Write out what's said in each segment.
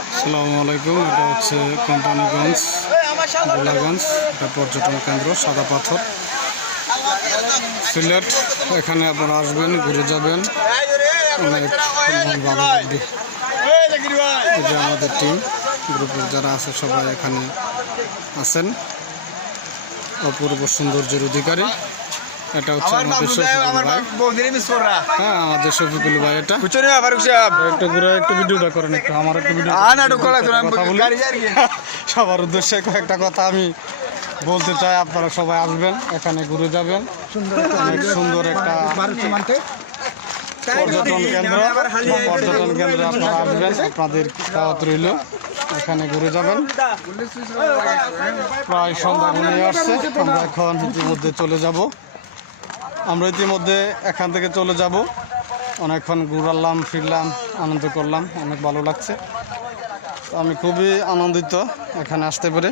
আসসালামু আলাইকুম। এটা হচ্ছে কোম্পানিগঞ্জ গোলাগঞ্জ, এটা পর্যটন কেন্দ্র সাদা পাথর সিলেট। এখানে আপনারা আসবেন, ঘুরে যাবেন, অনেক মন ভালো লাগবে। এই যে আমাদের টিম গ্রুপের যারা আছে সবাই এখানে আছেন। অপূর্ব সৌন্দর্যের অধিকারী এটা হচ্ছে আমাদের শফিকুল ভাই। হ্যাঁ, আমাদের শফিকুল ভাই। এটা একটু ঘুরে একটু ভিডিওটা করেন, একটু আমার একটু ভিডিও সবার উদ্দেশ্যে কয়েকটা কথা আমি বলতে চাই। আপনারা সবাই আসবেন, এখানে ঘুরে যাবেন। অনেক সুন্দর একটা পর্যটন কেন্দ্র। আপনারা আসবেন, আপনাদের দাওয়াত রইল। এখানে ঘুরে যাবেন। প্রায় সন্ধ্যা ঘনিয়ে আসছে, আমরা এখন ইতিমধ্যে চলে যাব। আমরা ইতিমধ্যে এখান থেকে চলে যাব। অনেকক্ষণ ঘুরালাম, ফিরলাম, আনন্দ করলাম, অনেক ভালো লাগছে। তো আমি খুবই আনন্দিত এখানে আসতে পেরে।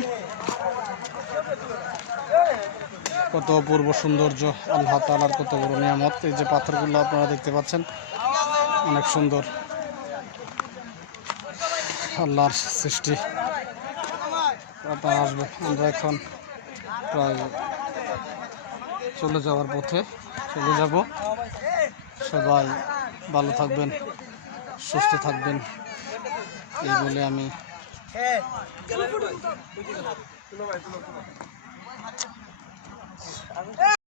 কত অপূর্ব সৌন্দর্য, আল্লাহ তাআলার কত বড় নিয়ামত। এই যে পাথরগুলো আপনারা দেখতে পাচ্ছেন, অনেক সুন্দর, আল্লাহর সৃষ্টি। আপনারা আসবেন। আমরা এখন প্রায় চলে যাওয়ার পথে চলে যাব। সবাই ভালো থাকবেন, সুস্থ থাকবেন, এই বলে আমি